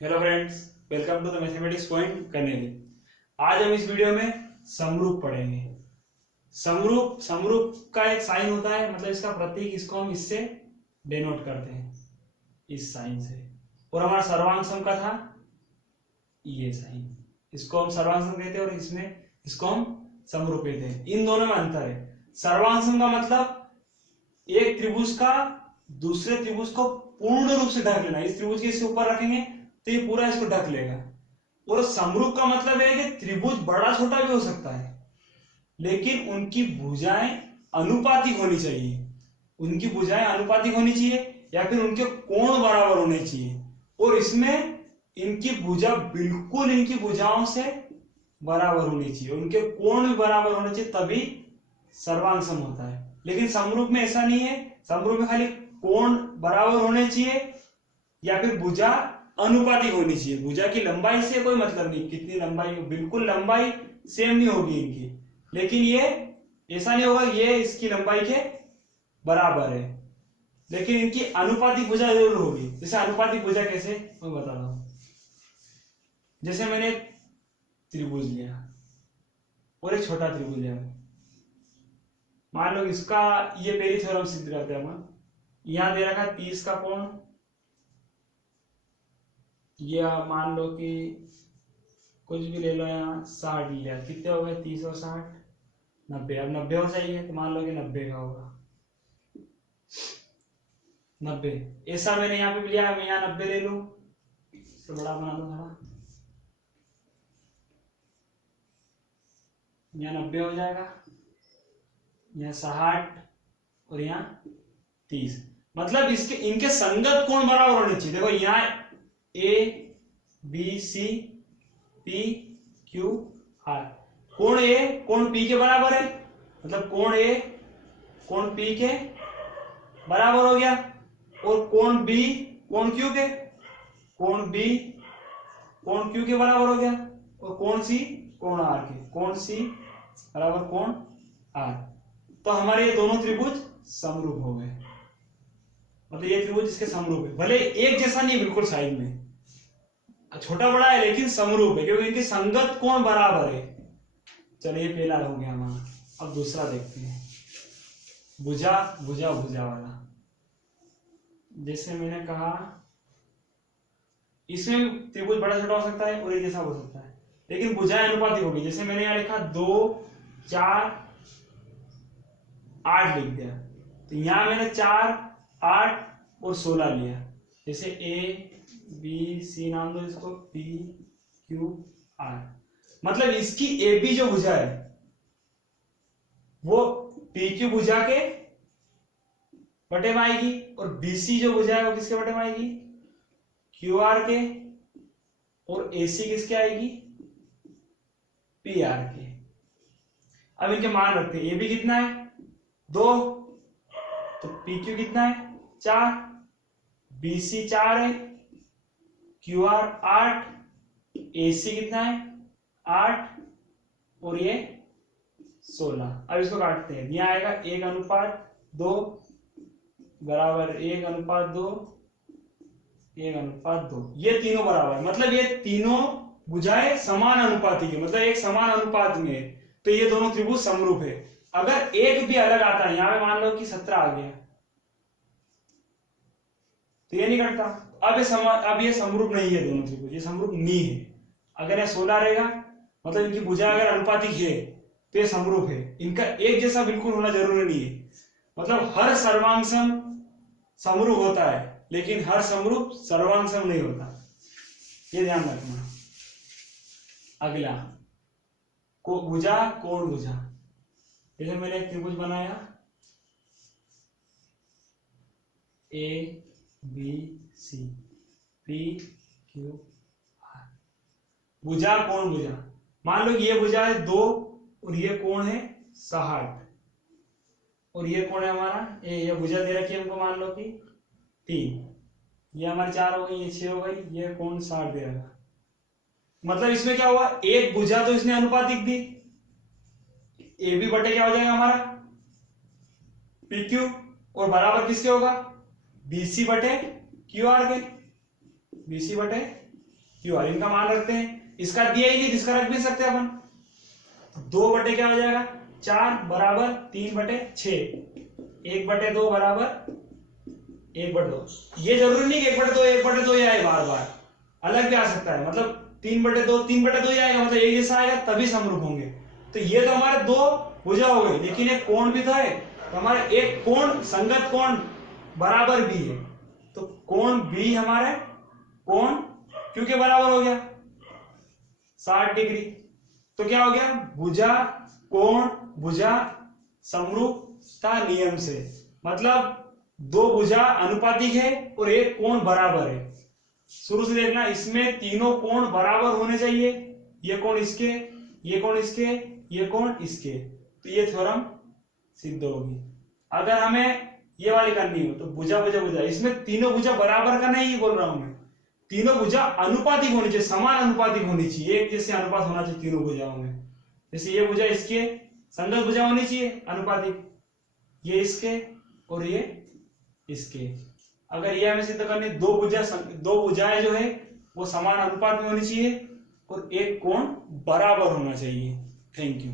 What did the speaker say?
Hello friends, welcome to the mathematics point कनेरी। आज हम इस वीडियो में समरूप पढ़ेंगे। समरूप समरूप का एक साइन होता है, मतलब इसका प्रतीक, इसको हम इससे डिनोट करते हैं, इस साइन से। और हमारा सर्वांग सम का था ये साइन, इसको हम सर्वांग सम कहते हैं और इसमें इसको हम समरूप कहते हैं। इन दोनों में अंतर है। सर्वांग सम का मतलब एक त्रिभुज का दूसरे त्रिभुज को पूर्ण रूप से ढक लेना। इस त्रिभुज के इसके ऊपर रखेंगे तो ये पूरा इसको ढक लेगा। और समरूप का मतलब है कि त्रिभुज बड़ा छोटा भी हो सकता है, लेकिन उनकी भुजाएं अनुपातिक होनी चाहिए। उनकी भुजाएं अनुपातिक होनी चाहिए या फिर उनके कोण बराबर होने चाहिए। और इसमें इनकी भुजा बिल्कुल इनकी भुजाओं से बराबर होनी चाहिए, उनके कोण भी बराबर होने चाहिए, तभी सर्वांग सम होता है। लेकिन समरूप में ऐसा नहीं है। समरूप में खाली कोण बराबर होने चाहिए या फिर भुजा अनुपातिक होनी चाहिए। भुजा की लंबाई से कोई मतलब नहीं, कितनी लंबाई हो, बिल्कुल लंबाई सेम नहीं होगी इनकी, लेकिन ये ऐसा नहीं होगा ये इसकी लंबाई के बराबर है, लेकिन इनकी अनुपातिक भुजा जरूर होगी। जैसे अनुपातिक भुजा कैसे, मैं बता रहा हूं। जैसे मैंने त्रिभुज लिया और एक छोटा त्रिभुज लिया, मान लो इसका ये पहली थ्योरम सिद्ध करते हैं हम। यहां दे रखा 30 का कोण, ये मान लो कि कुछ भी ले लो, यहाँ 60 लिया, कितने हो गए 30 और 60 90। अब 90 हो चाहिए तो मान लो कि 90 का होगा 90। ऐसा मैंने यहाँ पे लिया, मैं यहाँ 90 ले लूं, तो बड़ा बना दो थोड़ा, यहाँ 90 हो जाएगा, यहाँ 60 और यहाँ 30। मतलब इसके इनके संगत कोण बराबर होने चाहिए। देखो यहाँ A B C P Q R, कोण ए कोण पी के बराबर है, मतलब कोण ए कोण पी के बराबर हो गया। और कोण बी कोण क्यू के, कोण बी कोण क्यू के बराबर हो गया। और कोण सी कोण आर के, कोण सी बराबर कोण आर। तो हमारे ये दोनों त्रिभुज समरूप हो गए, मतलब ये त्रिभुज इसके समरूप है। भले एक जैसा नहीं बिल्कुल साइड में, छोटा बड़ा है, लेकिन समरूप है क्योंकि इनके संगत कोण बराबर है। चलिए पहला हो गया हमारा। अब दूसरा देखते हैं, भुजा भुजा भुजा वाला। जैसे मैंने कहा इसमें त्रिभुज बड़ा छोटा हो सकता है और एक जैसा हो सकता है, लेकिन भुजाएं अनुपातिक होगी। जैसे मैंने यहाँ लिखा 2 4 8 लिख दिया, तो यहां मैंने 4 8 और 16 लिया। जैसे ए बी सी नाम दो इसको, पी क्यू आर। मतलब इसकी ए बी जो भुजा है वो पी क्यू भुजा के बटे में आएगी, और बीसी जो भुजा है वो किसके बटे में आएगी, क्यू आर के। और एसी किसके आएगी, पी आर के। अब इनके मान रखते हैं। ए बी कितना है 2, तो पी क्यू कितना है 4, बीसी 4 है, क्यू आर 8, एसी कितना है 8 और ये 16। अब इसको काटते हैं। यहां आएगा 1:2 बराबर 1:2 1:2। ये तीनों बराबर है, मतलब ये तीनों भुजाएं समान अनुपातिक है, मतलब एक समान अनुपात में है, तो ये दोनों त्रिभुज समरूप है। अगर एक भी अलग आता है, यहां पे मान लो कि 17 आ गया, तो ये नहीं कटता। अब ये समरूप नहीं है, दोनों त्रिभुज ये समरूप नहीं है। अगर ये 16 रहेगा, मतलब इनकी भुजा अगर अनुपातिक है तो ये समरूप है। इनका एक जैसा बिल्कुल होना जरूरी नहीं है, मतलब हर सर्वांग सम समरूप होता है, लेकिन हर समरूप सर्वांग सम नहीं होता, ये ध्यान रखना। अगला को भुजा कोण भुजा। जैसे मैंने एक त्रिभुज बनाया A B C P Q R, भुजा कोण भुजा। मान लो कि ये भुजा है 2 और ये कोण है 60, और ये कोण है हमारा ये भुजा दे रखी है हमको, मान लो कि 3, ये हमारी 4 हो गई, ये 6 हो गई, ये कोण 60 दे रखा। मतलब इसमें क्या हुआ, एक भुजा तो इसने अनुपातिक दी, ए बी बटे क्या हो जाएगा हमारा पी क्यू, और बराबर किसके होगा बीसी बटे क्यू आर के, बीसी बटे क्यू आर, इनका मान रखते हैं। इसका दिया ही नहीं, इसका रख भी सकते अपन। 2 बटे क्या हो जाएगा 4 बराबर 3/6, 1/2 बराबर 1/2। ये जरूरी नहीं कि 1/2 ही आए, बार बार अलग भी आ सकता है। मतलब 3/2 ही आएगा, मतलब एक जैसा आएगा तभी समरूप होंगे। तो ये तो हमारे 2 भुजा हो गई, लेकिन एक कोण भी तो है। तो हमारा एक कोण, संगत कोण बराबर भी है, तो कोण भी हमारे कोण क्यू के बराबर हो गया 60 डिग्री। तो क्या हो गया, भुजा कोण भुजा समरूपता नियम से, मतलब 2 भुजा अनुपातिक है और एक कोण बराबर है। शुरू से देखना, इसमें तीनों कोण बराबर होने चाहिए। ये कोण इसके, ये कोण इसके, ये कोण इसके, तो ये थ्योरम सिद्ध होगी। अगर हमें ये वाली करनी हो तो भुजा भुजा भुजा, इसमें तीनों भुजा बराबर का नहीं बोल रहा हूं मैं, तीनों भुजा अनुपातिक होनी चाहिए, समान अनुपातिक होनी चाहिए, एक जैसे अनुपात होना चाहिए तीनों भुजाओं में। जैसे ये भुजा इसके संगत भुजा होनी चाहिए अनुपातिक, ये इसके और ये इसके। अगर ये हमें सिद्ध करनी, 2 भुजाएं जो है वो समान अनुपात में होनी चाहिए और एक कोण बराबर होना चाहिए। Thank you.